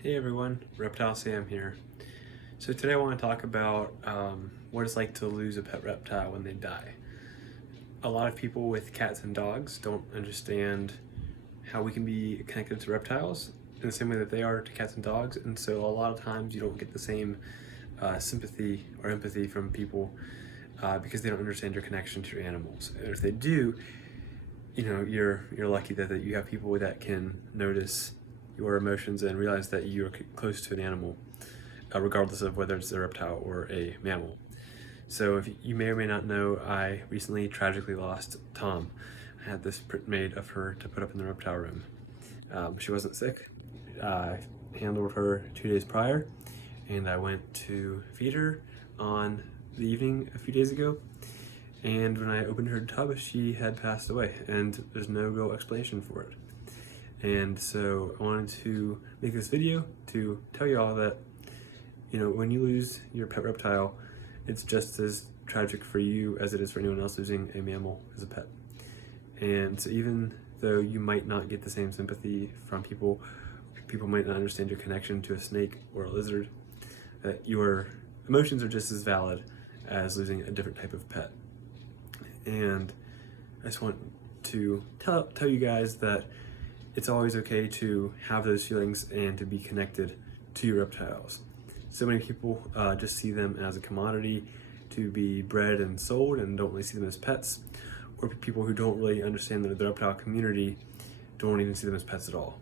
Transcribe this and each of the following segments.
Hey everyone, Reptile Sam here. So today I want to talk about what it's like to lose a pet reptile when they die. A lot of people with cats and dogs don't understand how we can be connected to reptiles in the same way that they are to cats and dogs, and so a lot of times you don't get the same sympathy or empathy from people because they don't understand your connection to your animals. And if they do, you're lucky that you have people that can notice your emotions and realize that you are close to an animal, regardless of whether it's a reptile or a mammal. So if you may or may not know, I recently tragically lost Tom. I had this print made of her to put up in the reptile room. She wasn't sick. I handled her 2 days prior, and I went to feed her on the evening a few days ago. And when I opened her tub, she had passed away, and there's no real explanation for it. And so I wanted to make this video to tell you all that, when you lose your pet reptile, it's just as tragic for you as it is for anyone else losing a mammal as a pet. And so even though you might not get the same sympathy from people might not understand your connection to a snake or a lizard, that your emotions are just as valid as losing a different type of pet. And I just want to tell you guys that it's always okay to have those feelings and to be connected to your reptiles. So many people just see them as a commodity to be bred and sold and don't really see them as pets, or people who don't really understand the reptile community don't even see them as pets at all.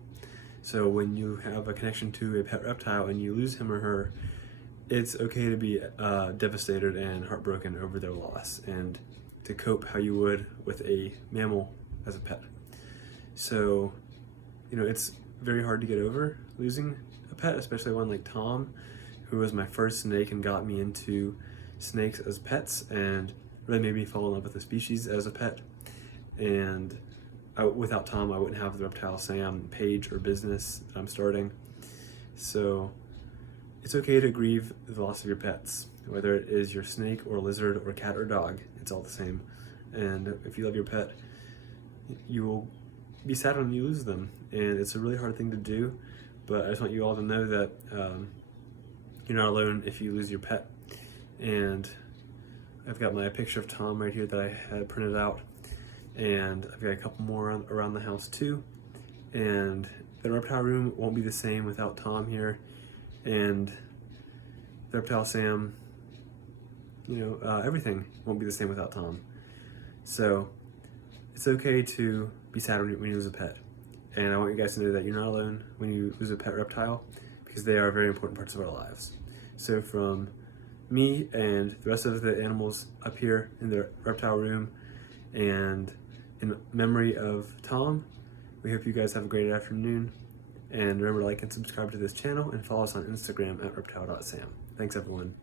So when you have a connection to a pet reptile and you lose him or her, it's okay to be devastated and heartbroken over their loss and to cope how you would with a mammal as a pet. So it's very hard to get over losing a pet, especially one like Tom, who was my first snake and got me into snakes as pets and really made me fall in love with the species as a pet. And without Tom, I wouldn't have the Reptile Sam page or business that I'm starting. So it's okay to grieve the loss of your pets, whether it is your snake or lizard or cat or dog, it's all the same. And if you love your pet, you will be sad when you lose them, and it's a really hard thing to do, but I just want you all to know that you're not alone if you lose your pet. And I've got my picture of Tom right here that I had printed out, and I've got a couple more around the house too, and the reptile room won't be the same without Tom here, and the Reptile Sam, everything won't be the same without Tom. So it's okay to be sad when you lose a pet. And I want you guys to know that you're not alone when you lose a pet reptile, because they are very important parts of our lives. So from me and the rest of the animals up here in the reptile room, and in memory of Tom, we hope you guys have a great afternoon. And remember to like and subscribe to this channel and follow us on Instagram at reptile.sam. Thanks everyone.